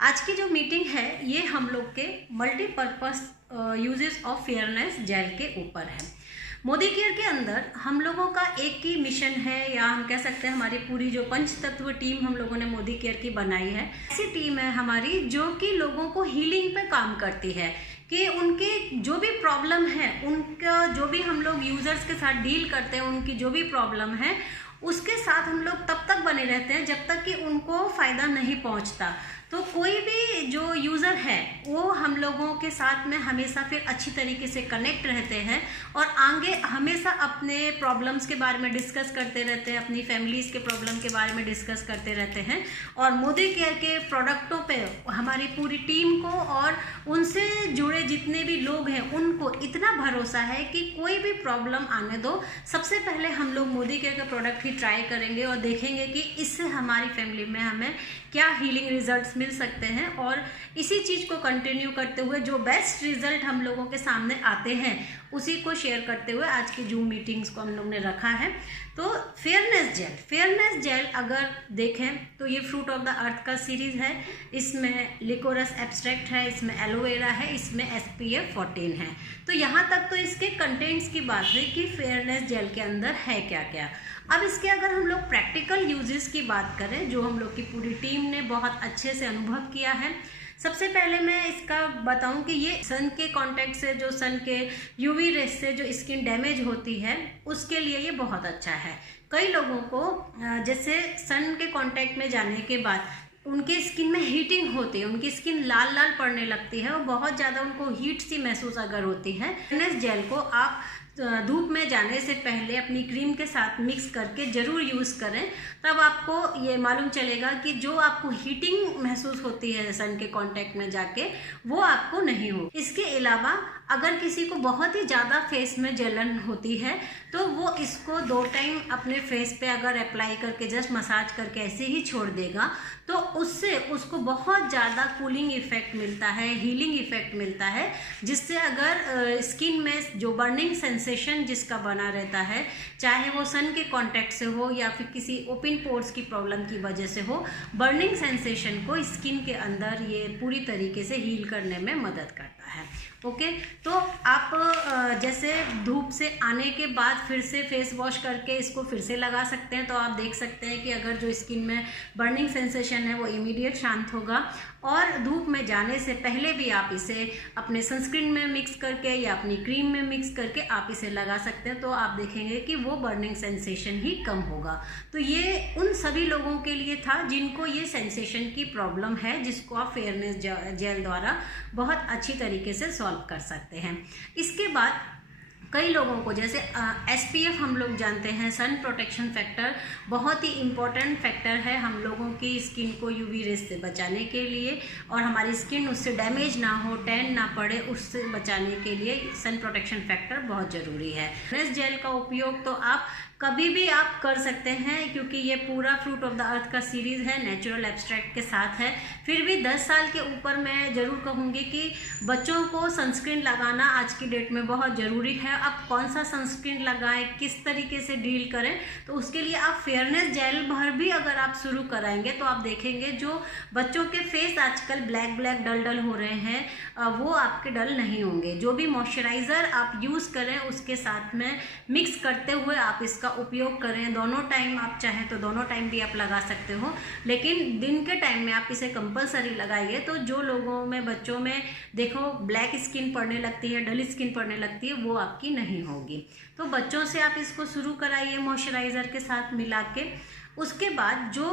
आज की जो मीटिंग है ये हम लोग के multipurpose uses of fairness gel के ऊपर है। मोदी केयर के अंदर हम लोगों का एक ही मिशन है, या हम कह सकते हैं हमारी पूरी जो पंच तत्व टीम हम लोगों ने मोदी केयर की बनाई है, ऐसी टीम है हमारी जो कि लोगों को हीलिंग पे काम करती है कि उनके जो भी प्रॉब्लम है, उनका जो भी हम लोग यूजर्स के साथ डील करते हैं, उनकी जो भी प्रॉब्लम है उसके साथ हम लोग तब तक बने रहते हैं जब तक कि उनको फ़ायदा नहीं पहुंचता। तो कोई भी जो यूज़र है वो हम लोगों के साथ में हमेशा फिर अच्छी तरीके से कनेक्ट रहते हैं और आगे हमेशा अपने प्रॉब्लम्स के बारे में डिस्कस करते रहते हैं, अपनी फैमिलीज़ के प्रॉब्लम के बारे में डिस्कस करते रहते हैं। और मोदी केयर के प्रोडक्टों पे हमारी पूरी टीम को और उनसे जुड़े जितने भी लोग हैं उनको इतना भरोसा है कि कोई भी प्रॉब्लम आने दो, सबसे पहले हम लोग मोदी केयर का प्रोडक्ट ही ट्राई करेंगे और देखेंगे कि इससे हमारी फैमिली में हमें क्या हीलिंग रिजल्ट्स मिल सकते हैं। और इसी चीज़ को कंटिन्यू करते हुए जो बेस्ट रिजल्ट हम लोगों के सामने आते हैं उसी को शेयर करते हुए आज की जूम मीटिंग्स को हम लोग ने रखा है। तो फेयरनेस जेल अगर देखें तो ये फ्रूट ऑफ द अर्थ का सीरीज़ है। इसमें लिकोरस एब्स्ट्रैक्ट है, इसमें एलोवेरा है, इसमें SPF 14 है। तो यहाँ तक तो इसके कंटेंट्स की बात हुई कि फेयरनेस जेल के अंदर है क्या क्या। अब इसके अगर हम लोग प्रैक्टिकल यूजेस की बात करें जो हम लोग की पूरी टीम ने बहुत अच्छे से अनुभव किया है, सबसे पहले मैं इसका बताऊं कि ये सन के कांटेक्ट से, जो सन के UV रेस से जो स्किन डैमेज होती है उसके लिए ये बहुत अच्छा है। कई लोगों को जैसे सन के कांटेक्ट में जाने के बाद उनके स्किन में हीटिंग होती है, उनकी स्किन लाल लाल पड़ने लगती है और बहुत ज़्यादा उनको हीट सी महसूस अगर होती है, फेयरनेस जेल को आप धूप में जाने से पहले अपनी क्रीम के साथ मिक्स करके ज़रूर यूज़ करें। तब आपको ये मालूम चलेगा कि जो आपको हीटिंग महसूस होती है सन के कांटेक्ट में जाके, वो आपको नहीं हो। इसके अलावा अगर किसी को बहुत ही ज़्यादा फेस में जलन होती है तो वो इसको 2 टाइम अपने फेस पे अगर अप्लाई करके जस्ट मसाज करके ऐसे ही छोड़ देगा तो उससे उसको बहुत ज़्यादा कूलिंग इफेक्ट मिलता है, हीलिंग इफेक्ट मिलता है, जिससे अगर स्किन में जो बर्निंग सेंसेशन जिसका बना रहता है, चाहे वो सन के कांटेक्ट से हो या फिर किसी ओपन पोर्स की प्रॉब्लम की वजह से हो, बर्निंग सेंसेशन को स्किन के अंदर ये पूरी तरीके से हील करने में मदद करता है। ओके, तो आप जैसे धूप से आने के बाद फिर से फेस वॉश करके इसको फिर से लगा सकते हैं, तो आप देख सकते हैं कि अगर जो स्किन में बर्निंग सेंसेशन है वो इमीडिएट शांत होगा। और धूप में जाने से पहले भी आप इसे अपने सनस्क्रीन में मिक्स करके या अपनी क्रीम में मिक्स करके आप इसे लगा सकते हैं, तो आप देखेंगे कि वो बर्निंग सेंसेशन ही कम होगा। तो ये उन सभी लोगों के लिए था जिनको ये सेंसेशन की प्रॉब्लम है, जिसको आप फेयरनेस जेल द्वारा बहुत अच्छी तरीके से सॉल्व कर सकते हैं। इसके बाद कई लोगों को जैसे SPF हम लोग जानते हैं, सन प्रोटेक्शन फैक्टर बहुत ही इम्पोर्टेंट फैक्टर है हम लोगों की स्किन को UV रेस से बचाने के लिए, और हमारी स्किन उससे डैमेज ना हो, टैन ना पड़े, उससे बचाने के लिए सन प्रोटेक्शन फैक्टर बहुत ज़रूरी है। फेयरनेस जेल का उपयोग तो आप कभी भी आप कर सकते हैं क्योंकि ये पूरा फ्रूट ऑफ द अर्थ का सीरीज़ है, नेचुरल एब्स्ट्रैक्ट के साथ है। फिर भी 10 साल के ऊपर मैं ज़रूर कहूँगी कि बच्चों को सनस्क्रीन लगाना आज की डेट में बहुत ज़रूरी है। अब कौन सा सनस्क्रीन लगाएं, किस तरीके से डील करें, तो उसके लिए आप फेयरनेस जेल भर भी अगर आप शुरू कराएंगे तो आप देखेंगे जो बच्चों के फेस आजकल ब्लैक ब्लैक डल डल हो रहे हैं वो आपके डल नहीं होंगे। जो भी मॉइस्चराइज़र आप यूज़ करें उसके साथ में मिक्स करते हुए आप इसका उपयोग करें। दोनों टाइम आप चाहें तो दोनों टाइम भी आप लगा सकते हो, लेकिन दिन के टाइम में आप इसे कंपलसरी लगाइए। तो जो लोगों में, बच्चों में देखो ब्लैक स्किन पड़ने लगती है, डल स्किन पड़ने लगती है, वो आपकी नहीं होगी। तो बच्चों से आप इसको शुरू कराइए मॉइस्चराइज़र के साथ मिला के। उसके बाद जो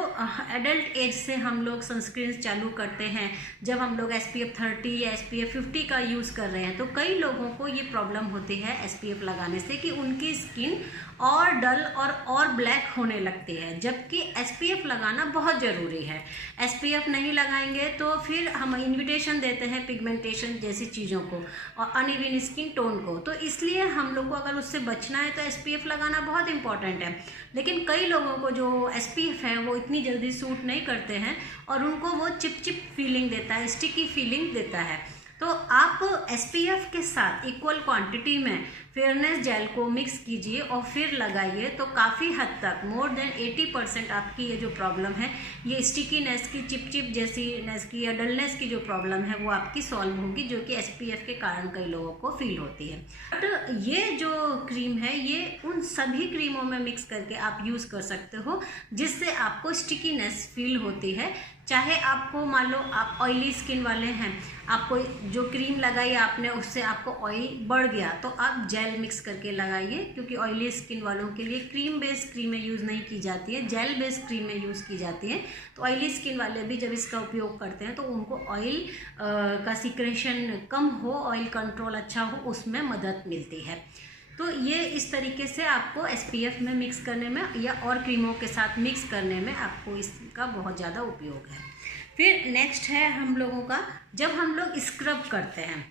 एडल्ट एज से हम लोग सनस्क्रीन चालू करते हैं, जब हम लोग SPF 30 या SPF 50 का यूज़ कर रहे हैं, तो कई लोगों को ये प्रॉब्लम होती है SPF लगाने से कि उनकी स्किन और डल और ब्लैक होने लगती है, जबकि SPF लगाना बहुत ज़रूरी है। SPF नहीं लगाएंगे तो फिर हम इन्विटेशन देते हैं पिगमेंटेशन जैसी चीज़ों को और अनइवन स्किन टोन को। तो इसलिए हम लोग को अगर उससे बचना है तो SPF लगाना बहुत इंपॉर्टेंट है। लेकिन कई लोगों को जो SPF है वो इतनी जल्दी सूट नहीं करते हैं और उनको वो चिप चिप फीलिंग देता है, स्टिकी फीलिंग देता है। तो आप SPF के साथ इक्वल क्वांटिटी में फेयरनेस जेल को मिक्स कीजिए और फिर लगाइए, तो काफ़ी हद तक मोर देन 80% आपकी ये जो प्रॉब्लम है, ये स्टिकीनेस की, चिपचिप जैसी नेस की या डलनेस की जो प्रॉब्लम है वो आपकी सॉल्व होगी, जो कि SPF के कारण कई लोगों को फील होती है। बट ये जो क्रीम है ये उन सभी क्रीमों में मिक्स करके आप यूज़ कर सकते हो जिससे आपको स्टिकीनेस फील होती है। चाहे आपको मान लो आप ऑयली स्किन वाले हैं, आपको जो क्रीम लगाई आपने उससे आपको ऑयल बढ़ गया, तो आप जेल मिक्स करके लगाइए, क्योंकि ऑयली स्किन वालों के लिए क्रीम बेस्ड क्रीमें यूज़ नहीं की जाती है, जेल बेस्ड क्रीमें यूज़ की जाती हैं। तो ऑयली स्किन वाले भी जब इसका उपयोग करते हैं तो उनको ऑयल का सिक्रेशन कम हो, ऑयल कंट्रोल अच्छा हो, उसमें मदद मिलती है। तो ये इस तरीके से आपको SPF में मिक्स करने में या और क्रीमों के साथ मिक्स करने में आपको इसका बहुत ज़्यादा उपयोग है। फिर नेक्स्ट है हम लोगों का, जब हम लोग स्क्रब करते हैं,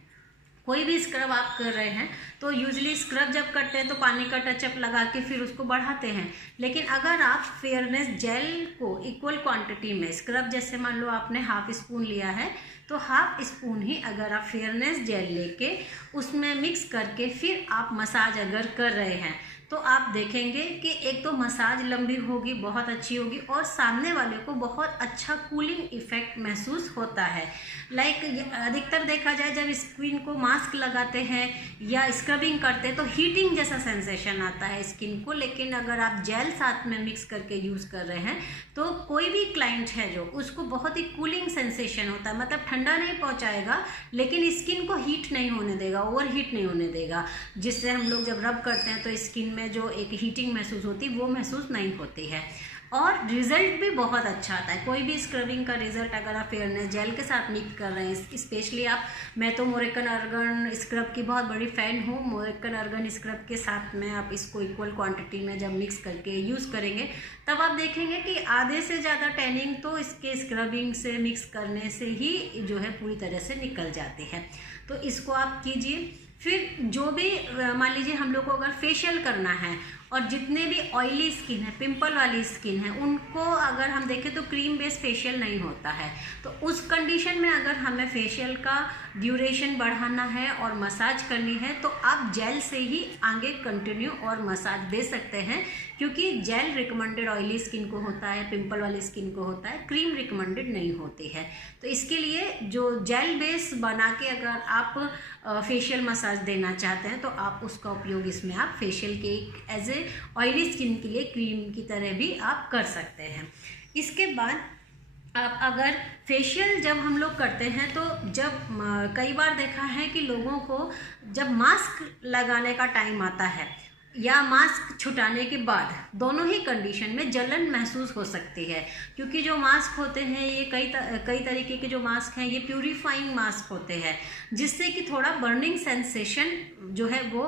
कोई भी स्क्रब आप कर रहे हैं तो यूजली स्क्रब जब करते हैं तो पानी का टचअप लगा के फिर उसको बढ़ाते हैं। लेकिन अगर आप फेयरनेस जेल को इक्वल क्वांटिटी में स्क्रब, जैसे मान लो आपने हाफ स्पून लिया है तो हाफ स्पून ही अगर आप फेयरनेस जेल लेके उसमें मिक्स करके फिर आप मसाज अगर कर रहे हैं तो आप देखेंगे कि एक तो मसाज लंबी होगी, बहुत अच्छी होगी, और सामने वाले को बहुत अच्छा कूलिंग इफेक्ट महसूस होता है। लाइक अधिकतर देखा जाए जब स्किन को मास्क लगाते हैं या स्क्रबिंग करते हैं तो हीटिंग जैसा सेंसेशन आता है स्किन को, लेकिन अगर आप जेल साथ में मिक्स करके यूज़ कर रहे हैं तो कोई भी क्लाइंट है जो उसको बहुत ही कूलिंग सेंसेशन होता है, मतलब ठंडा नहीं पहुंचाएगा लेकिन स्किन को हीट नहीं होने देगा, ओवर हीट नहीं होने देगा, जिससे हम लोग जब रब करते हैं तो स्किन में जो एक हीटिंग महसूस होती है वो महसूस नहीं होती है। और रिजल्ट भी बहुत अच्छा आता है। कोई भी स्क्रबिंग का रिजल्ट अगर आप फेयरनेस जेल के साथ मिक्स कर रहे हैं, स्पेशली मैं तो मोरेक्कन अर्गन स्क्रब की बहुत बड़ी फ़ैन हूँ। मोरेक्कन अर्गन स्क्रब के साथ में आप इसको इक्वल क्वांटिटी में जब मिक्स करके यूज़ करेंगे तब आप देखेंगे कि आधे से ज़्यादा टैनिंग तो इसके स्क्रबिंग से मिक्स करने से ही जो है पूरी तरह से निकल जाती है। तो इसको आप कीजिए। फिर जो भी मान लीजिए हम लोग को अगर फेशियल करना है और जितने भी ऑयली स्किन है, पिंपल वाली स्किन है, उनको अगर हम देखें तो क्रीम बेस्ड फेशियल नहीं होता है, तो उस कंडीशन में अगर हमें फेशियल का ड्यूरेशन बढ़ाना है और मसाज करनी है तो आप जेल से ही आगे कंटिन्यू और मसाज दे सकते हैं, क्योंकि जेल रिकमेंडेड ऑयली स्किन को होता है, पिंपल वाली स्किन को होता है, क्रीम रिकमेंडेड नहीं होती है। तो इसके लिए जो जेल बेस बना के अगर आप फेशियल मसाज देना चाहते हैं तो आप उसका उपयोग इसमें आप फेशियल के एज ए ऑयली स्किन के लिए क्रीम की तरह भी आप कर सकते हैं। इसके बाद आप अगर फेशियल जब हम लोग करते हैं तो जब कई बार देखा है कि लोगों को जब मास्क लगाने का टाइम आता है या मास्क छुटाने के बाद, दोनों ही कंडीशन में जलन महसूस हो सकती है, क्योंकि जो मास्क होते हैं ये कई तरीके के जो मास्क हैं ये प्यूरीफाइंग मास्क होते हैं, जिससे कि थोड़ा बर्निंग सेंसेशन जो है वो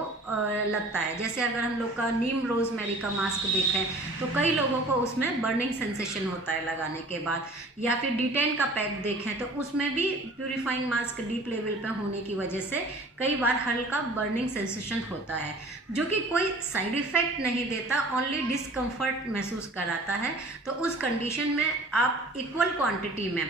लगता है। जैसे अगर हम लोग का नीम रोजमेरी का मास्क देखें तो कई लोगों को उसमें बर्निंग सेंसेशन होता है लगाने के बाद, या फिर D10 का पैक देखें तो उसमें भी प्यूरीफाइंग मास्क डीप लेवल पे होने की वजह से कई बार हल्का बर्निंग सेंसेशन होता है, जो कि कोई साइड इफेक्ट नहीं देता, ओनली डिस्कम्फर्ट महसूस कराता है। तो उस कंडीशन में आप इक्वल क्वांटिटी में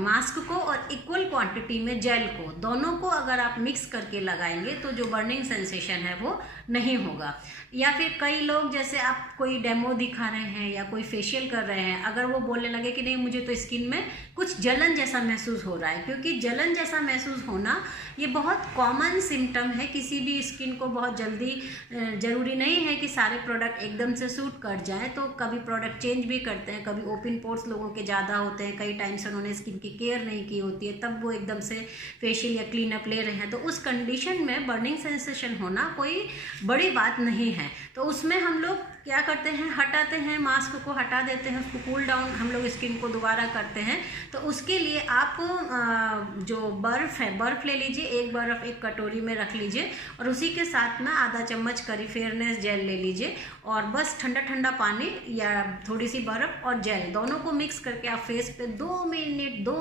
मास्क को और इक्वल क्वांटिटी में जेल को, दोनों को अगर आप मिक्स करके लगाएंगे तो जो बर्निंग सेंसेशन है वो नहीं होगा। या फिर कई लोग जैसे आप कोई डेमो दिखा रहे हैं या कोई फेशियल कर रहे हैं, अगर वो बोलने लगे कि नहीं मुझे तो स्किन में कुछ जलन जैसा महसूस हो रहा है, क्योंकि जलन जैसा महसूस होना ये बहुत कॉमन सिम्टम है किसी भी स्किन को। बहुत जल्दी ज़रूरी नहीं है कि सारे प्रोडक्ट एकदम से सूट कर जाएँ, तो कभी प्रोडक्ट चेंज भी करते हैं, कभी ओपन पोर्स लोगों के ज़्यादा होते हैं, कई टाइम से उन्होंने स्किन की केयर नहीं की होती है, तब वो एकदम से फेशियल या क्लीन अप ले रहे हैं, तो उस कंडीशन में बर्निंग सेंसेशन होना कोई बड़ी बात नहीं है। तो उसमें हम लोग क्या करते हैं, हटाते हैं, मास्क को हटा देते हैं, उसको कूल डाउन हम लोग स्किन को दोबारा करते हैं। तो उसके लिए आप जो बर्फ़ है, बर्फ़ ले लीजिए, एक बर्फ़ एक कटोरी में रख लीजिए और उसी के साथ में आधा चम्मच करी फेयरनेस जेल ले लीजिए और बस ठंडा ठंडा पानी या थोड़ी सी बर्फ़ और जेल दोनों को मिक्स करके आप फेस पे 2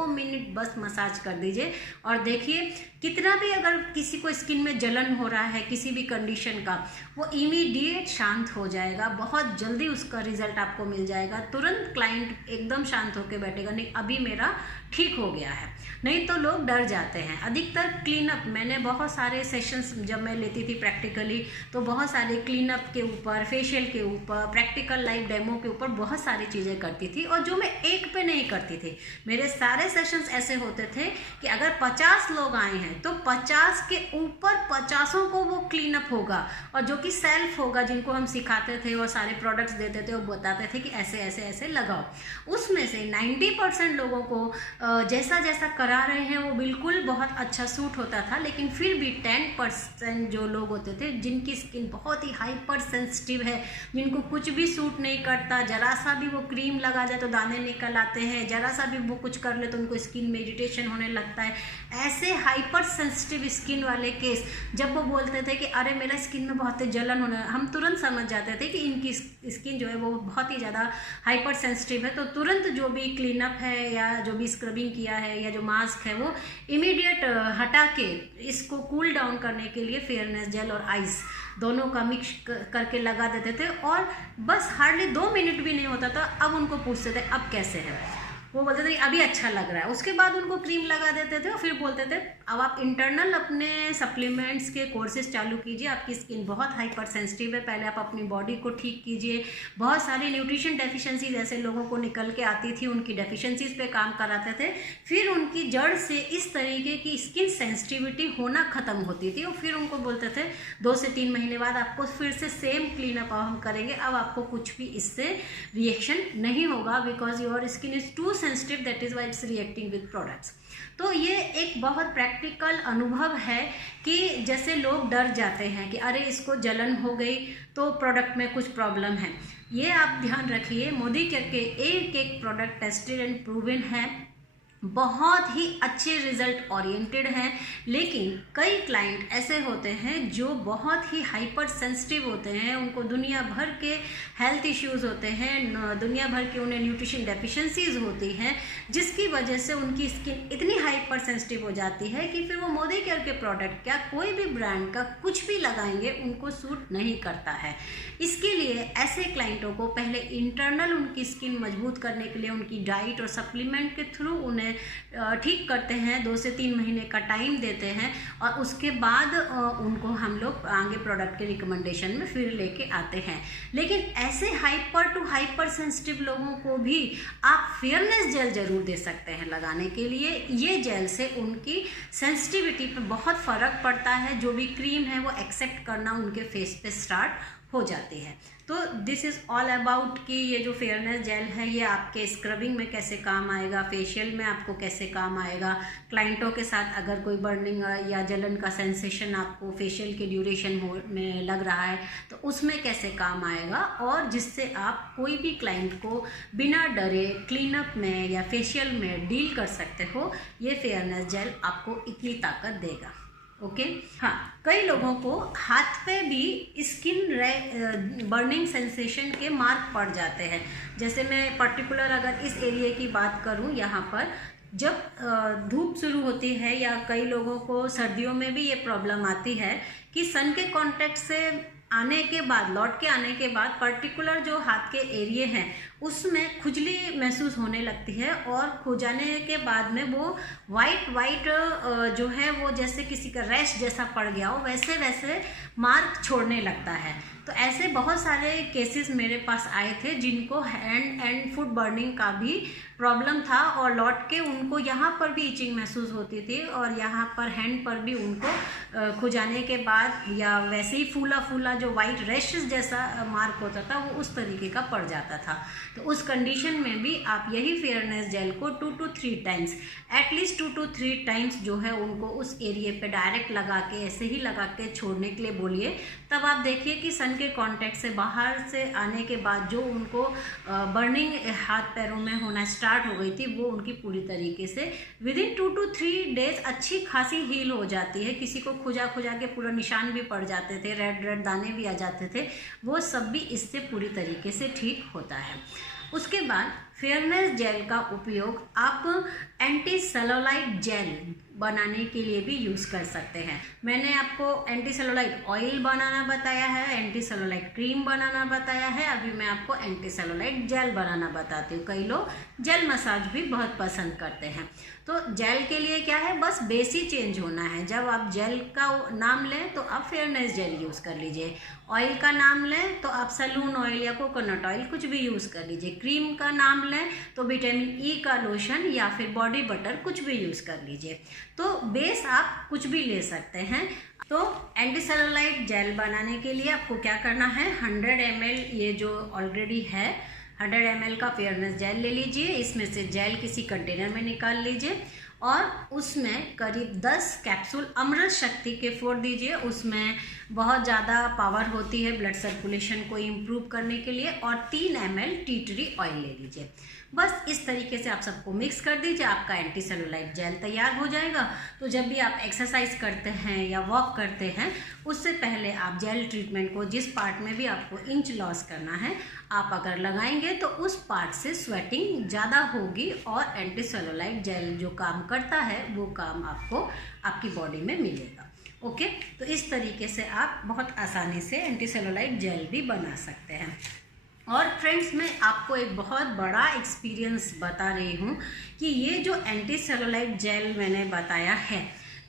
मिनट बस मसाज कर दीजिए और देखिए कितना भी अगर किसी को स्किन में जलन हो रहा है किसी भी कंडीशन का, वो इमीडिएट शांत हो जाएगा, बहुत जल्दी उसका रिजल्ट आपको मिल जाएगा। तुरंत क्लाइंट एकदम शांत होकर बैठेगा, नहीं अभी मेरा ठीक हो गया है। नहीं तो लोग डर जाते हैं। अधिकतर क्लीनअप, मैंने बहुत सारे सेशंस जब मैं लेती थी प्रैक्टिकली, तो बहुत सारे क्लीनअप के ऊपर, फेशियल के ऊपर, प्रैक्टिकल लाइव डेमो के ऊपर बहुत सारी चीज़ें करती थी, और जो मैं एक पे नहीं करती थी। मेरे सारे सेशंस ऐसे होते थे कि अगर 50 लोग आए हैं तो 50 के ऊपर 50 को वो क्लीनअप होगा, और जो कि सेल्फ होगा, जिनको हम सिखाते थे और सारे प्रोडक्ट्स देते थे और बताते थे कि ऐसे ऐसे ऐसे लगाओ। उसमें से 90% लोगों को जैसा जैसा करा रहे हैं वो बिल्कुल बहुत अच्छा सूट होता था, लेकिन फिर भी 10% जो लोग होते थे जिनकी स्किन बहुत ही हाइपर सेंसिटिव है, जिनको कुछ भी सूट नहीं करता, जरा सा भी वो क्रीम लगा जाए तो दाने निकल आते हैं, जरा सा भी वो कुछ कर ले तो उनको स्किन में इरिटेशन होने लगता है, ऐसे हाइपर सेंसिटिव स्किन वाले केस जब वो बोलते थे कि अरे मेरा स्किन में बहुत जलन होने, हम तुरंत समझ जाते थे कि इनकी स्किन जो है वो बहुत ही ज़्यादा हाइपर सेंसिटिव है। तो तुरंत जो भी क्लीनअप है या जो भी स्क्रबिंग किया है या जो मास्क है वो इमीडिएट हटा के इसको कूल डाउन करने के लिए फेयरनेस जेल और आइस दोनों का मिक्स करके लगा देते थे, और बस हार्डली 2 मिनट भी नहीं होता था। अब उनको पूछते थे अब कैसे है, वो बोलते थे अभी अच्छा लग रहा है, उसके बाद उनको क्रीम लगा देते थे और फिर बोलते थे अब आप इंटरनल अपने सप्लीमेंट्स के कोर्सेज चालू कीजिए, आपकी स्किन बहुत हाइपर सेंसिटिव है, पहले आप अपनी बॉडी को ठीक कीजिए। बहुत सारी न्यूट्रिशन डेफिशिएंसीज ऐसे लोगों को निकल के आती थी, उनकी डेफिशिएंसीज पे काम कराते थे, फिर उनकी जड़ से इस तरीके की स्किन सेंसिटिविटी होना ख़त्म होती थी, और फिर उनको बोलते थे 2 से 3 महीने बाद आपको फिर से सेम क्लीनअप हम करेंगे, अब आपको कुछ भी इससे रिएक्शन नहीं होगा, because your skin is too sensitive, that is why it's reacting with products. तो ये एक बहुत प्रैक्टिकल अनुभव है कि जैसे लोग डर जाते हैं कि अरे इसको जलन हो गई तो प्रोडक्ट में कुछ प्रॉब्लम है। ये आप ध्यान रखिए, मोदी केयर के एक एक प्रोडक्ट टेस्टेड एंड प्रूवन है, बहुत ही अच्छे रिजल्ट ओरिएंटेड हैं, लेकिन कई क्लाइंट ऐसे होते हैं जो बहुत ही हाइपर सेंसिटिव होते हैं, उनको दुनिया भर के हेल्थ इश्यूज़ होते हैं, दुनिया भर के उन्हें न्यूट्रिशन डेफिशिएंसीज होती हैं, जिसकी वजह से उनकी स्किन इतनी हाइपर सेंसिटिव हो जाती है कि फिर वो मोदी केयर के प्रोडक्ट क्या कोई भी ब्रांड का कुछ भी लगाएंगे उनको सूट नहीं करता है। इसके लिए ऐसे क्लाइंटों को पहले इंटरनल उनकी स्किन मजबूत करने के लिए उनकी डाइट और सप्लीमेंट के थ्रू उन्हें ठीक करते हैं, 2 से 3 महीने का टाइम देते हैं, और उसके बाद उनको हम लोग आगे प्रोडक्ट के रिकमेंडेशन में फिर लेके आते हैं। लेकिन ऐसे हाइपर टू हाइपर सेंसिटिव लोगों को भी आप फेयरनेस जेल जरूर दे सकते हैं लगाने के लिए। ये जेल से उनकी सेंसिटिविटी पे बहुत फ़र्क पड़ता है, जो भी क्रीम है वो एक्सेप्ट करना उनके फेस पे स्टार्ट हो जाती है। तो दिस इज़ ऑल अबाउट कि ये जो फेयरनेस जेल है ये आपके स्क्रबिंग में कैसे काम आएगा, फेशियल में आपको कैसे काम आएगा, क्लाइंटों के साथ अगर कोई बर्निंग या जलन का सेंसेशन आपको फेशियल के ड्यूरेशन में लग रहा है तो उसमें कैसे काम आएगा, और जिससे आप कोई भी क्लाइंट को बिना डरे क्लीनअप में या फेशियल में डील कर सकते हो। ये फेयरनेस जेल आपको इतनी ताकत देगा। ओके हाँ, कई लोगों को हाथ पे भी स्किन बर्निंग सेंसेशन के मार्क पड़ जाते हैं। जैसे मैं पर्टिकुलर अगर इस एरिया की बात करूं, यहाँ पर जब धूप शुरू होती है या कई लोगों को सर्दियों में भी ये प्रॉब्लम आती है कि सन के कांटेक्ट से आने के बाद, लौट के आने के बाद पर्टिकुलर जो हाथ के एरिए हैं उसमें खुजली महसूस होने लगती है, और खुजाने के बाद में वो वाइट जो है वो जैसे किसी का रैश जैसा पड़ गया हो वैसे वैसे मार्क छोड़ने लगता है। तो ऐसे बहुत सारे केसेस मेरे पास आए थे जिनको हैंड एंड फुट बर्निंग का भी प्रॉब्लम था, और लौट के उनको यहाँ पर भी इचिंग महसूस होती थी, और यहाँ पर हैंड पर भी उनको खुजाने के बाद या वैसे ही फूला फूला जो वाइट रैशेस जैसा मार्क होता था वो उस तरीके का पड़ जाता था। तो उस कंडीशन में भी आप यही फेयरनेस जेल को 2 to 3 times, at least 2 to 3 times जो है उनको उस एरिए पे डायरेक्ट लगा के, ऐसे ही लगा के छोड़ने के लिए बोलिए। तब आप देखिए कि सन के कांटेक्ट से बाहर से आने के बाद जो उनको बर्निंग हाथ पैरों में होना स्टार्ट हो गई थी वो उनकी पूरी तरीके से विदिन 2 to 3 डेज अच्छी खासी हील हो जाती है। किसी को खुजा के पूरा निशान भी पड़ जाते थे, रेड दाने भी आ जाते थे, वो सब भी इससे पूरी तरीके से ठीक होता है। उसके बाद फेयरनेस जेल का उपयोग आप एंटी सेलुलाइट जेल बनाने के लिए भी यूज़ कर सकते हैं। मैंने आपको एंटी सेलुलाइट ऑयल बनाना बताया है, एंटी सेलुलाइट क्रीम बनाना बताया है, अभी मैं आपको एंटी सेलुलाइट जेल बनाना बताती हूँ। कई लोग जेल मसाज भी बहुत पसंद करते हैं। तो जेल के लिए क्या है, बस बेस ही चेंज होना है। जब आप जेल का नाम लें तो आप फेयरनेस जेल यूज़ कर लीजिए, ऑयल का नाम लें तो आप सैलून ऑयल या कोकोनट ऑयल कुछ भी यूज़ कर लीजिए, क्रीम का नाम लें तो विटामिन ई का लोशन या फिर बॉडी बटर कुछ भी यूज़ कर लीजिए। तो बेस आप कुछ भी ले सकते हैं। तो एंटी सेलुलाइट जेल बनाने के लिए आपको क्या करना है, 100 ml ये जो ऑलरेडी है 100 ml का फेयरनेस जेल ले लीजिए। इसमें से जेल किसी कंटेनर में निकाल लीजिए और उसमें करीब 10 कैप्सूल अमृत शक्ति के फोड़ दीजिए। उसमें बहुत ज़्यादा पावर होती है ब्लड सर्कुलेशन को इम्प्रूव करने के लिए। और 3 ml टी ट्री ऑयल ले लीजिए। बस इस तरीके से आप सबको मिक्स कर दीजिए, आपका एंटी सेलुलाइट जेल तैयार हो जाएगा। तो जब भी आप एक्सरसाइज करते हैं या वॉक करते हैं, उससे पहले आप जेल ट्रीटमेंट को जिस पार्ट में भी आपको इंच लॉस करना है आप अगर लगाएंगे तो उस पार्ट से स्वेटिंग ज़्यादा होगी और एंटी सेलुलाइट जेल जो काम करता है वो काम आपको आपकी बॉडी में मिलेगा। ओके, तो इस तरीके से आप बहुत आसानी से एंटी सेलुलाइट जेल भी बना सकते हैं। और फ्रेंड्स, मैं आपको एक बहुत बड़ा एक्सपीरियंस बता रही हूँ कि ये जो एंटी सेलुलाइट जेल मैंने बताया है,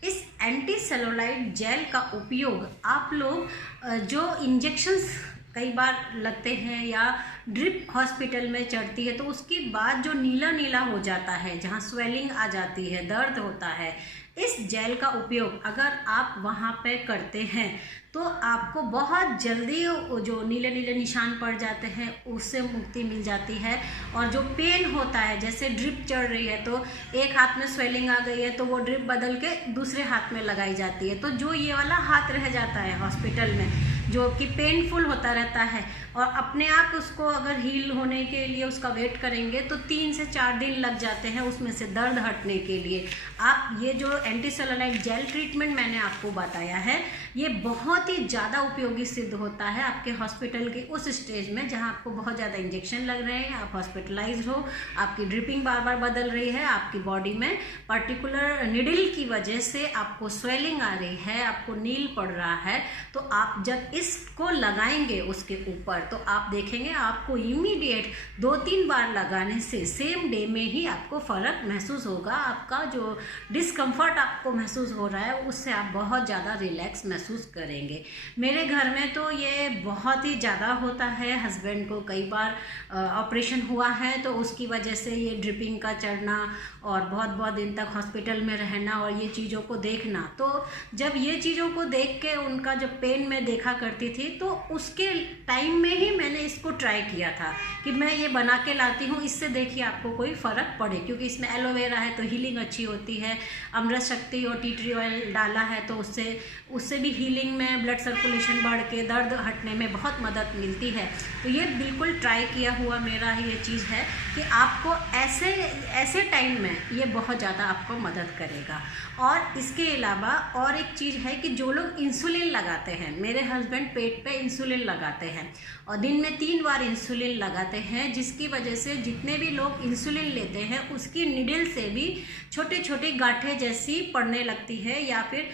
इस एंटी सेलुलाइट जेल का उपयोग आप लोग जो इंजेक्शंस कई बार लगते हैं या ड्रिप हॉस्पिटल में चढ़ती है तो उसके बाद जो नीला नीला हो जाता है, जहाँ स्वेलिंग आ जाती है, दर्द होता है, इस जेल का उपयोग अगर आप वहाँ पे करते हैं तो आपको बहुत जल्दी जो नीले नीले निशान पड़ जाते हैं उससे मुक्ति मिल जाती है। और जो पेन होता है, जैसे ड्रिप चढ़ रही है तो एक हाथ में स्वेलिंग आ गई है तो वो ड्रिप बदल के दूसरे हाथ में लगाई जाती है, तो जो ये वाला हाथ रह जाता है हॉस्पिटल में जो कि पेनफुल होता रहता है और अपने आप उसको अगर हील होने के लिए उसका वेट करेंगे तो 3 से 4 दिन लग जाते हैं उसमें से दर्द हटने के लिए। आप ये जो एंटी सेलुलाइट जेल ट्रीटमेंट मैंने आपको बताया है ये बहुत ही ज़्यादा उपयोगी सिद्ध होता है आपके हॉस्पिटल के उस स्टेज में जहाँ आपको बहुत ज़्यादा इंजेक्शन लग रहे हैं, आप हॉस्पिटलाइज हो, आपकी ड्रिपिंग बार बार बदल रही है, आपकी बॉडी में पर्टिकुलर निडल की वजह से आपको स्वेलिंग आ रही है, आपको नील पड़ रहा है, तो आप जब इसको लगाएंगे उसके ऊपर तो आप देखेंगे आपको इमीडिएट 2-3 बार लगाने से सेम डे में ही आपको फ़र्क महसूस होगा। आपका जो डिस्कम्फर्ट आपको महसूस हो रहा है उससे आप बहुत ज़्यादा रिलैक्स महसूस करेंगे। मेरे घर में तो ये बहुत ही ज़्यादा होता है। हस्बैंड को कई बार ऑपरेशन हुआ है तो उसकी वजह से ये ड्रिपिंग का चढ़ना और बहुत बहुत दिन तक हॉस्पिटल में रहना और ये चीज़ों को देखना, तो जब ये चीज़ों को देख के उनका जब पेन में देखा करती थी तो उसके टाइम में ही मैंने इसको ट्राई किया था कि मैं ये बना के लाती हूँ, इससे देखिए आपको कोई फ़र्क पड़े, क्योंकि इसमें एलोवेरा है तो हीलिंग अच्छी होती है, अमृत शक्ति और टी ट्री ऑयल डाला है तो उससे भी हीलिंग में ब्लड सर्कुलेशन बढ़ के दर्द हटने में बहुत मदद मिलती है। तो ये बिल्कुल ट्राई किया हुआ मेरा ये चीज़ है कि आपको ऐसे टाइम में ये बहुत ज़्यादा आपको मदद करेगा। और इसके अलावा और एक चीज़ है कि जो लोग इंसुलिन लगाते हैं, मेरे हस्बैंड पेट पे इंसुलिन लगाते हैं और दिन में 3 बार इंसुलिन लगाते हैं, जिसकी वजह से जितने भी लोग इंसुलिन लेते हैं उसकी निडल से भी छोटे छोटे गांठें जैसी पड़ने लगती है या फिर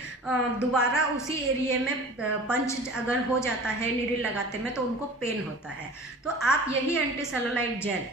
दोबारा उसी एरिया में पंच अगर हो जाता है निडल लगाते में तो उनको पेन होता है। तो आप यही एंटी सेलुलाइट जेल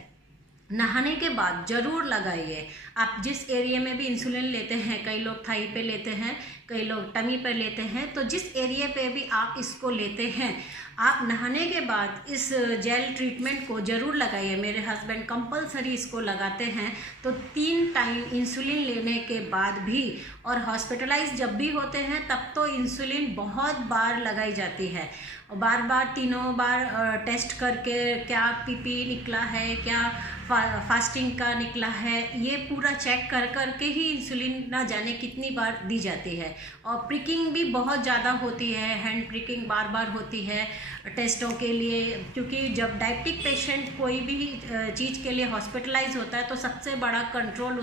नहाने के बाद ज़रूर लगाइए। आप जिस एरिया में भी इंसुलिन लेते हैं, कई लोग थाई पे लेते हैं, कई लोग टमी पे लेते हैं, तो जिस एरिया पे भी आप इसको लेते हैं आप नहाने के बाद इस जेल ट्रीटमेंट को ज़रूर लगाइए। मेरे हस्बैंड कंपलसरी इसको लगाते हैं, तो 3 टाइम इंसुलिन लेने के बाद भी और हॉस्पिटलाइज जब भी होते हैं तब तो इंसुलिन बहुत बार लगाई जाती है, बार बार 3 बार टेस्ट करके क्या पीपी निकला है, क्या फास्टिंग का निकला है, ये पूरा चेक कर करके ही इंसुलिन ना जाने कितनी बार दी जाती है। और प्रिकिंग भी बहुत ज़्यादा होती है, हैंड प्रिकिंग बार बार होती है, टेस्टों के लिए, क्योंकि जब डायबिटिक पेशेंट कोई भी चीज़ के लिए हॉस्पिटलाइज होता है तो सबसे बड़ा कंट्रोल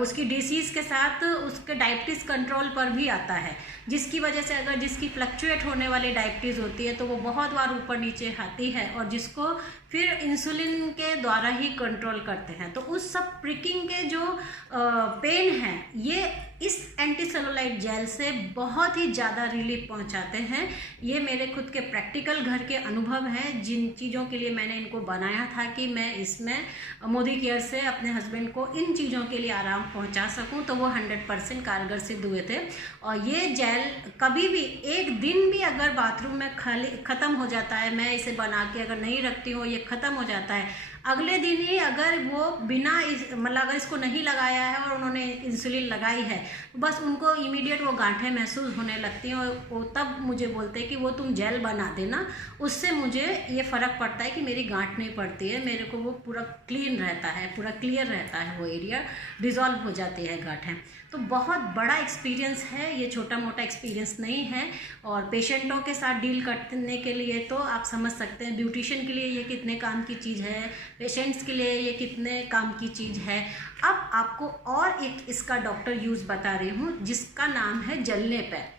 उसकी डिसीज़ के साथ उसके डायबिटीज़ कंट्रोल पर भी आता है, जिसकी वजह से अगर जिसकी फ्लक्चुएट होने वाली डायबिटीज़ होती है तो वो बहुत बार ऊपर नीचे आती है और जिसको फिर इंसुलिन के द्वारा ही कंट्रोल करते हैं। तो उस सब प्रिकिंग के जो पेन है ये इस एंटी सेलुलाइट जेल से बहुत ही ज़्यादा रिलीफ पहुंचाते हैं। ये मेरे खुद के प्रैक्टिकल घर के अनुभव हैं, जिन चीज़ों के लिए मैंने इनको बनाया था कि मैं इसमें मोदी केयर से अपने हस्बैंड को इन चीज़ों के लिए आराम पहुंचा सकूं, तो वो 100% कारगर सिद्ध हुए थे। और ये जेल कभी भी एक दिन भी अगर बाथरूम में ख़त्म हो जाता है, मैं इसे बना के अगर नहीं रखती हूँ, ये ख़त्म हो जाता है, अगले दिन ही अगर वो बिना मतलब अगर इसको नहीं लगाया है और उन्होंने इंसुलिन लगाई है, बस उनको इमीडिएट वो गांठें महसूस होने लगती हैं और वो तब मुझे बोलते हैं कि वो तुम जेल बना देना, उससे मुझे ये फ़र्क पड़ता है कि मेरी गांठ नहीं पड़ती है, मेरे को वो पूरा क्लीन रहता है, पूरा क्लियर रहता है, वो एरिया डिज़ोल्व हो जाती है गांठें। तो बहुत बड़ा एक्सपीरियंस है, ये छोटा मोटा एक्सपीरियंस नहीं है। और पेशेंटों के साथ डील करने के लिए तो आप समझ सकते हैं ब्यूटिशियन के लिए ये कितने काम की चीज़ है, पेशेंट्स के लिए ये कितने काम की चीज़ है। अब आपको और एक इसका डॉक्टर यूज़ बता रही हूँ जिसका नाम है जलने पे।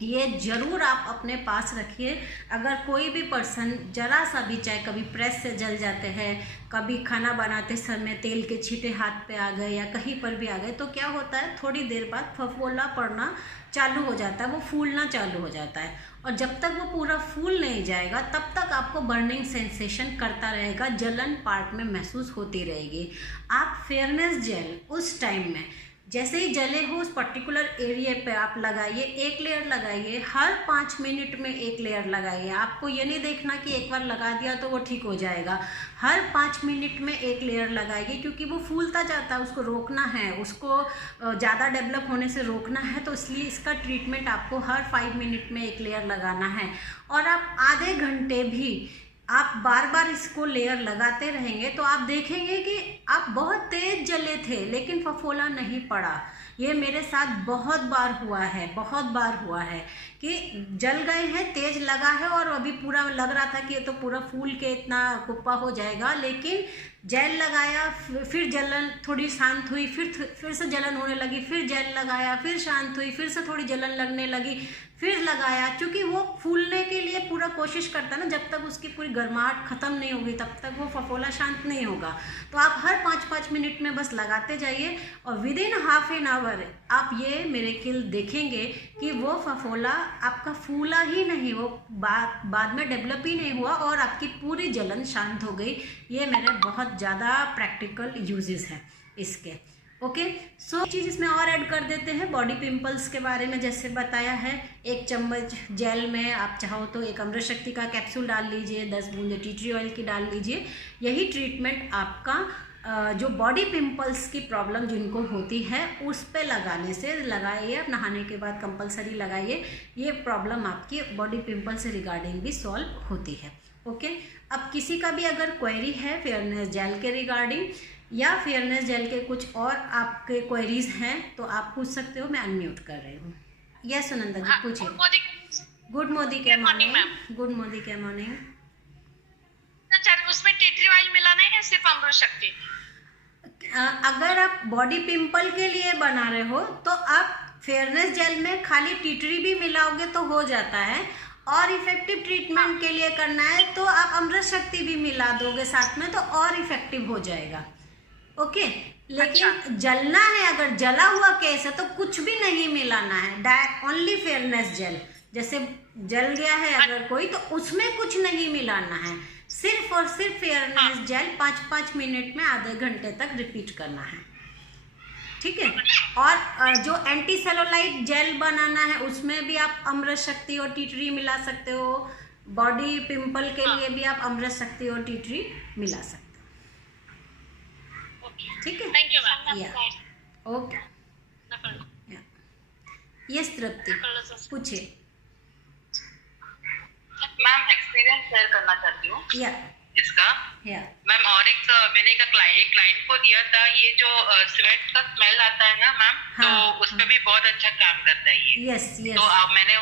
ये ज़रूर आप अपने पास रखिए। अगर कोई भी पर्सन जरा सा भी, चाहे कभी प्रेस से जल जाते हैं, कभी खाना बनाते समय तेल के छींटे हाथ पे आ गए या कहीं पर भी आ गए, तो क्या होता है थोड़ी देर बाद फफोला पड़ना चालू हो जाता है, वो फूलना चालू हो जाता है। और जब तक वो पूरा फूल नहीं जाएगा तब तक आपको बर्निंग सेंसेशन करता रहेगा, जलन पार्ट में महसूस होती रहेगी। आप फेयरनेस जेल उस टाइम में जैसे ही जले हो उस पर्टिकुलर एरिया पे आप लगाइए, एक लेयर लगाइए, हर 5 मिनट में एक लेयर लगाइए। आपको ये नहीं देखना कि एक बार लगा दिया तो वो ठीक हो जाएगा, हर 5 मिनट में एक लेयर लगाइए, क्योंकि वो फूलता जाता है, उसको रोकना है, उसको ज़्यादा डेवलप होने से रोकना है, तो इसलिए इसका ट्रीटमेंट आपको हर 5 मिनट में एक लेयर लगाना है। और आप आधे घंटे भी आप बार बार इसको लेयर लगाते रहेंगे तो आप देखेंगे कि आप बहुत तेज जले थे लेकिन फफोला नहीं पड़ा। ये मेरे साथ बहुत बार हुआ है, बहुत बार हुआ है कि जल गए हैं, तेज लगा है और अभी पूरा लग रहा था कि ये तो पूरा फूल के इतना कुप्पा हो जाएगा, लेकिन जेल लगाया, फिर जलन थोड़ी शांत हुई, फिर से जलन होने लगी, फिर जेल लगाया, फिर शांत हुई, फिर से थोड़ी जलन लगने लगी, फिर लगाया, क्योंकि वो फूलने के लिए पूरा कोशिश करता है ना, जब तक उसकी पूरी गर्माहट ख़त्म नहीं होगी तब तक वो फफोला शांत नहीं होगा। तो आप हर 5-5 मिनट में बस लगाते जाइए और with in half an hour आप ये मिरेकल देखेंगे कि वो फफोला आपका फूला ही नहीं, वो बाद में डेवलप ही नहीं हुआ और आपकी पूरी जलन शांत हो गई। ये मेरे बहुत ज़्यादा प्रैक्टिकल यूजेस हैं इसके। ओके, सो चीज़ इसमें और ऐड कर देते हैं बॉडी पिंपल्स के बारे में। जैसे बताया है, 1 चम्मच जेल में आप चाहो तो एक अमृत शक्ति का कैप्सूल डाल लीजिए, 10 बूंदे टी ट्री ऑयल की डाल लीजिए। यही ट्रीटमेंट आपका जो बॉडी पिंपल्स की प्रॉब्लम जिनको होती है उस पे लगाने से, लगाइए, आप नहाने के बाद कंपलसरी लगाइए, ये प्रॉब्लम आपकी बॉडी पिंपल से रिगार्डिंग भी सॉल्व होती है। ओके, अब किसी का भी अगर क्वेरी है फेयरनेस जेल के रिगार्डिंग या फेयरनेस जेल के कुछ और आपके क्वेरीज हैं तो आप पूछ सकते हो। मैं अनम्यूट कर रही हूँ। यस सुनंदा जी, पूछिए। गुड मोदी के मॉर्निंग। गुड मोदी के मॉर्निंग। उसमें टी ऑयल मिलाना है या सिर्फ अमृत शक्ति? अगर आप बॉडी पिंपल के लिए बना रहे हो तो आप फेयरनेस जेल में खाली टी ट्री भी मिलाओगे तो हो जाता है, और इफेक्टिव ट्रीटमेंट के लिए करना है तो आप अमृत शक्ति भी मिला दोगे साथ में तो और इफेक्टिव हो जाएगा। ओके, लेकिन जलना है, अगर जला हुआ केस है तो कुछ भी नहीं मिलाना है, ओनली फेयरनेस जेल। जैसे जल गया है अगर कोई तो उसमें कुछ नहीं मिलाना है, सिर्फ और सिर्फ फेयरनेस जेल 5-5 मिनट में आधे घंटे तक रिपीट करना है, ठीक है। और जो एंटी सेलुलाइट जेल बनाना है उसमें भी आप अमृत शक्ति और टी ट्री मिला सकते हो, बॉडी पिंपल के लिए भी आप अमृत शक्ति और टी ट्री मिला सकते हो, ठीक है। Thank you ma'am. या ओके, यस तृप्ति पूछिए। मैम एक्सपीरियंस शेयर करना चाहती हूँ या इसका। मैम और मैंने एक क्लाइंट को दिया था, ये जो स्वेट का स्मेल आता है ना मैम, तो उस पे भी बहुत अच्छा काम करता है ये। Yes yes. तो मैंने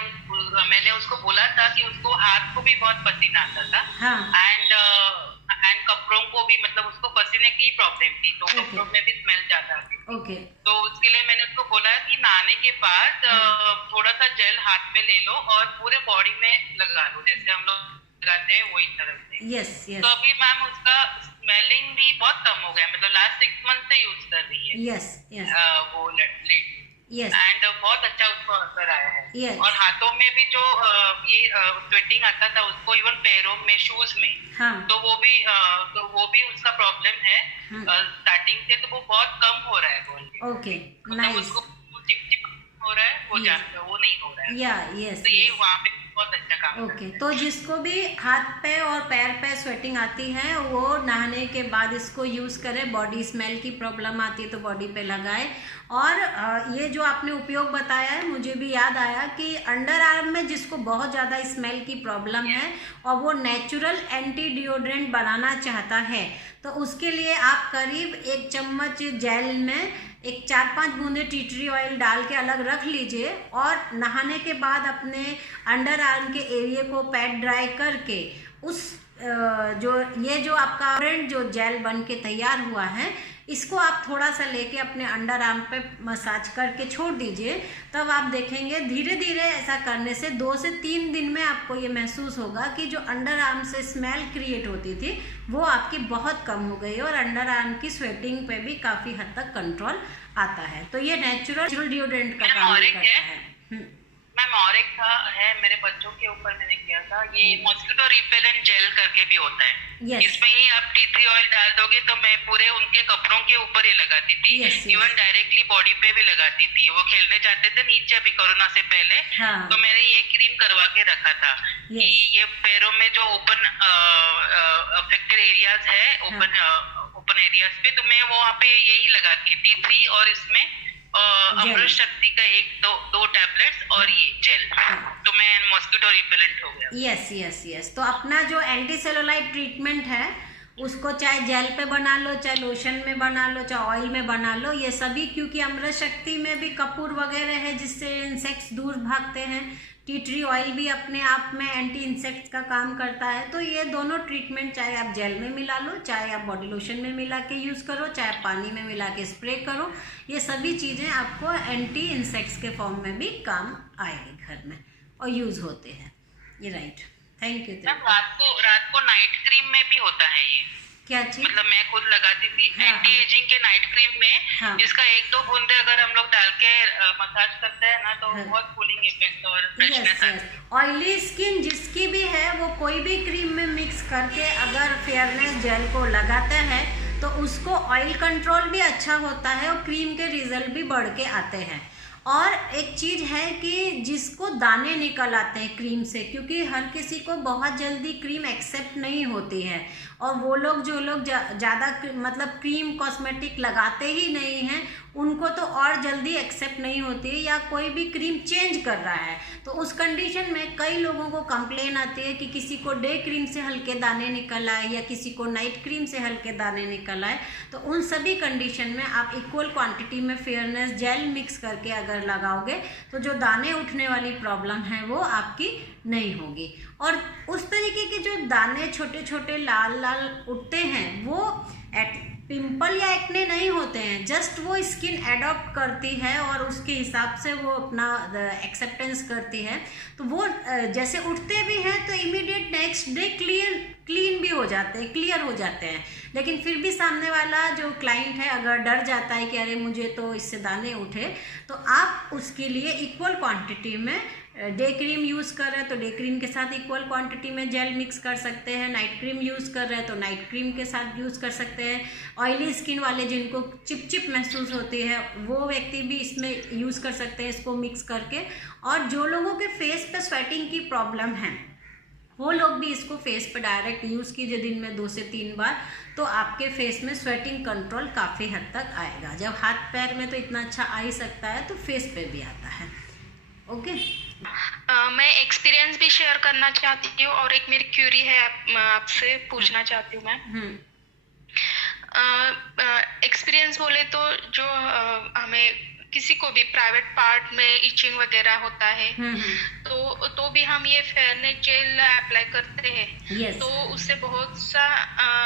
मैंने उसको बोला था कि उसको हाथ को भी बहुत पसीना आता था, हाँ, एंड कपड़ों को भी, मतलब उसको पसीने की प्रॉब्लम थी, तो ओके, कपड़ों में भी स्मेल ज्यादा आती थी। ओके, तो उसके लिए मैंने उसको बोला कि नहाने के बाद थोड़ा सा जेल हाथ में ले लो और पूरे बॉडी में लगा लो, जैसे हम लोग लगाते हैं वही तरह से। यस, तो यस, अभी मैम उसका स्मेलिंग भी बहुत कम हो गया, मतलब लास्ट 6 मंथ से यूज कर रही है यस, यस, वो लेडी, यस, एंड बहुत अच्छा उसको असर आया है। यस, और हाथों में भी जो ये स्वेटिंग आता था उसको, इवन पैरों में, शूज में, हाँ, तो वो भी उसका प्रॉब्लम है स्टार्टिंग से, तो वो बहुत कम हो रहा है बोल के, ओके, मतलब नाइस, उसको चिपचिप हो रहा है, वो नहीं हो रहा है। या, यस, तो ये यस, वहाँ पे बहुत अच्छा काम ओके। करता है। तो जिसको भी हाथ पे और पैर पे स्वेटिंग आती है वो नहाने के बाद इसको यूज़ करें, बॉडी स्मेल की प्रॉब्लम आती है तो बॉडी पे लगाए। और ये जो आपने उपयोग बताया है मुझे भी याद आया कि अंडर आर्म में जिसको बहुत ज़्यादा स्मेल की प्रॉब्लम है और वो नेचुरल एंटी डिओड्रेंट बनाना चाहता है, तो उसके लिए आप करीब 1 चम्मच जेल में एक 4-5 बूंदे टी ट्री ऑयल डाल के अलग रख लीजिए और नहाने के बाद अपने अंडर आर्म के एरिया को पैड ड्राई करके उस जो आपका ब्रांड जो जेल बन के तैयार हुआ है इसको आप थोड़ा सा लेके अपने अंडर आर्म पे मसाज करके छोड़ दीजिए। तब आप देखेंगे धीरे धीरे ऐसा करने से 2 से 3 दिन में आपको ये महसूस होगा कि जो अंडर आर्म से स्मेल क्रिएट होती थी वो आपकी बहुत कम हो गई और अंडर आर्म की स्वेटिंग पे भी काफ़ी हद तक कंट्रोल आता है। तो ये नेचुरल डिओड्रेंट का काम करता है। मैम और एक है मेरे बच्चों के ऊपर मैंने किया था, ये मॉस्किटो रिपेलेंट जेल करके भी होता है। Yes. इसमें ही आप टी ट्री ऑयल डाल दोगे तो मैं पूरे उनके कपड़ों के ऊपर ही लगाती थी, इवन डायरेक्टली बॉडी पे भी लगाती थी। वो खेलने जाते थे नीचे अभी कोरोना से पहले, हाँ. तो मैंने ये क्रीम करवा के रखा था कि ये पैरों में जो ओपन अफेक्टेड एरियाज है, ओपन एरियाज पे, तो मैं वहाँ पे यही लगाती टी ट्री और इसमें अमृत शक्ति का दो टैबलेट्स और ये जेल, तो मैं मॉस्किटो रिपेलेंट हो गया। Yes yes yes. तो अपना जो एंटी सेलुलाइट ट्रीटमेंट है उसको चाहे जेल पे बना लो, चाहे लोशन में बना लो, चाहे ऑयल में बना लो, ये सभी क्योंकि अमृत शक्ति में भी कपूर वगैरह है जिससे इंसेक्ट्स दूर भागते हैं, टी ट्री ऑयल भी अपने आप में एंटी इंसेक्ट्स का काम करता है। तो ये दोनों ट्रीटमेंट चाहे आप जेल में मिला लो, चाहे आप बॉडी लोशन में मिला के यूज़ करो, चाहे पानी में मिला के स्प्रे करो, ये सभी चीज़ें आपको एंटी इंसेक्ट्स के फॉर्म में भी काम आएगी घर में और यूज़ होते हैं। ये राइट, थैंक यू। रात को नाइट क्रीम में भी होता है ये, क्या चीज? मतलब मैं खुद लगाती थी एंटी एजिंग के नाइट क्रीम में, जिसका 1-2 बूंदे अगर हम लोग डाल के मसाज करते हैं ना तो बहुत कूलिंग इफेक्ट और फ्रेशनेस आती है। ऑयली स्किन जिसकी भी है वो कोई भी क्रीम में मिक्स करके अगर फेयरनेस जेल को लगाता है तो उसको ऑयल कंट्रोल भी अच्छा होता है और क्रीम के रिजल्ट भी बढ़ के आते हैं। और एक चीज़ है कि जिसको दाने निकल आते हैं क्रीम से, क्योंकि हर किसी को बहुत जल्दी क्रीम एक्सेप्ट नहीं होती है और वो लोग जो लोग ज़्यादा मतलब क्रीम कॉस्मेटिक लगाते ही नहीं हैं उनको तो और जल्दी एक्सेप्ट नहीं होती है, या कोई भी क्रीम चेंज कर रहा है तो उस कंडीशन में कई लोगों को कंप्लेन आती है कि किसी को डे क्रीम से हल्के दाने निकल आए या किसी को नाइट क्रीम से हल्के दाने निकल आए। तो उन सभी कंडीशन में आप इक्वल क्वांटिटी में फेयरनेस जेल मिक्स करके अगर लगाओगे तो जो दाने उठने वाली प्रॉब्लम है वो आपकी नहीं होगी। और उस तरीके के जो दाने छोटे छोटे लाल लाल उठते हैं वो पिंपल या एक्ने नहीं होते हैं, जस्ट वो स्किन एडॉप्ट करती है और उसके हिसाब से वो अपना एक्सेप्टेंस करती है। तो वो जैसे उठते भी हैं तो इमीडिएट नेक्स्ट डे क्लीन भी हो जाते हैं, क्लियर हो जाते हैं। लेकिन फिर भी सामने वाला जो क्लाइंट है अगर डर जाता है कि अरे मुझे तो इससे दाने उठे, तो आप उसके लिए इक्वल क्वांटिटी में डे क्रीम यूज़ कर रहे हैं तो डे क्रीम के साथ इक्वल क्वांटिटी में जेल मिक्स कर सकते हैं, नाइट क्रीम यूज़ कर रहे हैं तो नाइट क्रीम के साथ यूज़ कर सकते हैं। ऑयली स्किन वाले जिनको चिपचिप महसूस होती है वो व्यक्ति भी इसमें यूज़ कर सकते हैं इसको मिक्स करके। और जो लोगों के फेस पे स्वेटिंग की प्रॉब्लम है वो लोग भी इसको फेस पे डायरेक्ट यूज़ कीजिए दिन में 2 से 3 बार, तो आपके फेस में स्वेटिंग कंट्रोल काफ़ी हद तक आएगा। जब हाथ पैर में तो इतना अच्छा आ ही सकता है तो फेस पे भी आता है। ओके, मैं एक्सपीरियंस भी शेयर करना चाहती हूँ और एक मेरी क्यूरी है आपसे पूछना चाहती हूँ मैं। एक्सपीरियंस बोले तो जो हमें किसी को भी प्राइवेट पार्ट में इचिंग वगैरह होता है तो भी हम ये फेयरनेस जेल अप्लाई करते हैं। Yes. तो उससे बहुत सा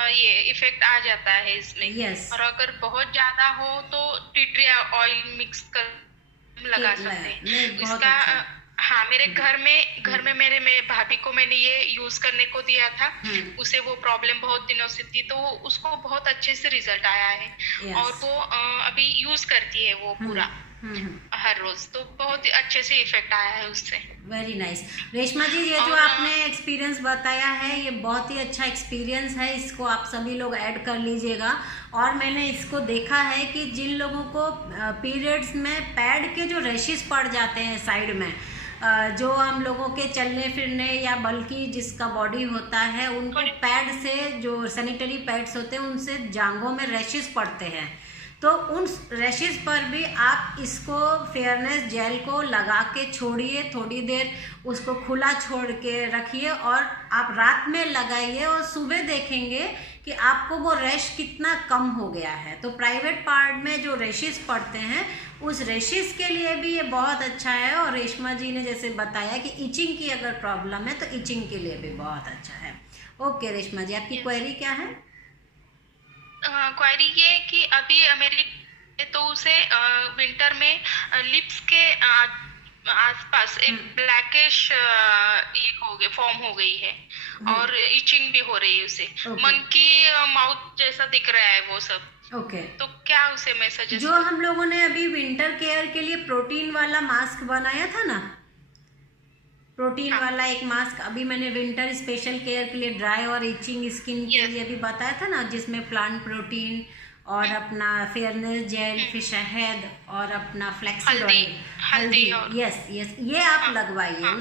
ये इफेक्ट आ जाता है इसमें। Yes. और अगर बहुत ज्यादा हो तो टी ट्री ऑयल मिक्स कर लगा सकते हैं इसका। हाँ, मेरे घर में मेरे भाभी को मैंने ये यूज करने को दिया था। उसे वो प्रॉब्लम बहुत दिनों से थी, तो उसको बहुत अच्छे से रिजल्ट आया है। Yes. और वो अभी यूज करती है वो पूरा हर रोज, तो बहुत ही अच्छे से इफेक्ट आया है उससे। Very nice. रेशमा जी, ये जो आपने एक्सपीरियंस बताया है ये बहुत ही अच्छा एक्सपीरियंस है, इसको आप सभी लोग ऐड कर लीजिएगा। और मैंने इसको देखा है कि जिन लोगों को पीरियड्स में पैड के जो रैशेस पड़ जाते हैं साइड में, जो हम लोगों के चलने फिरने या बल्कि जिसका बॉडी होता है उनको पैड से, जो सैनिटरी पैड्स होते हैं उनसे जांघों में रैशेस पड़ते हैं, तो उन रैशेस पर भी आप इसको फेयरनेस जेल को लगा के छोड़िए, थोड़ी देर उसको खुला छोड़ के रखिए और आप रात में लगाइए और सुबह देखेंगे कि आपको वो रैश कितना कम हो गया है। तो प्राइवेट पार्ट में जो रैशेस पड़ते हैं उस रैशेस के लिए भी ये बहुत अच्छा है। और रेशमा जी ने जैसे बताया कि इचिंग की अगर प्रॉब्लम है तो इचिंग के लिए भी बहुत अच्छा है। ओके रेशमा जी, आपकी क्वेरी क्या है? क्वेरी ये कि अभी मेरे तो उसे विंटर में लिप्स के आसपास एक ब्लैकिश ये फॉर्म हो गई है और इचिंग भी हो रही है उसे। मंकी माउथ जैसा दिख रहा है वो सब। तो क्या उसे मैं सजेस्ट जो हम लोगों ने अभी विंटर केयर के लिए प्रोटीन वाला मास्क बनाया था ना, प्रोटीन वाला एक मास्क अभी मैंने विंटर स्पेशल केयर के लिए ड्राई और इचिंग स्किन के लिए भी बताया था ना, जिसमें प्लांट प्रोटीन और अपना फेयरनेस जेल, फिर शहद और अपना फ्लैक्सीड ऑयल, हल्दी, यस ये आप लगवाइए।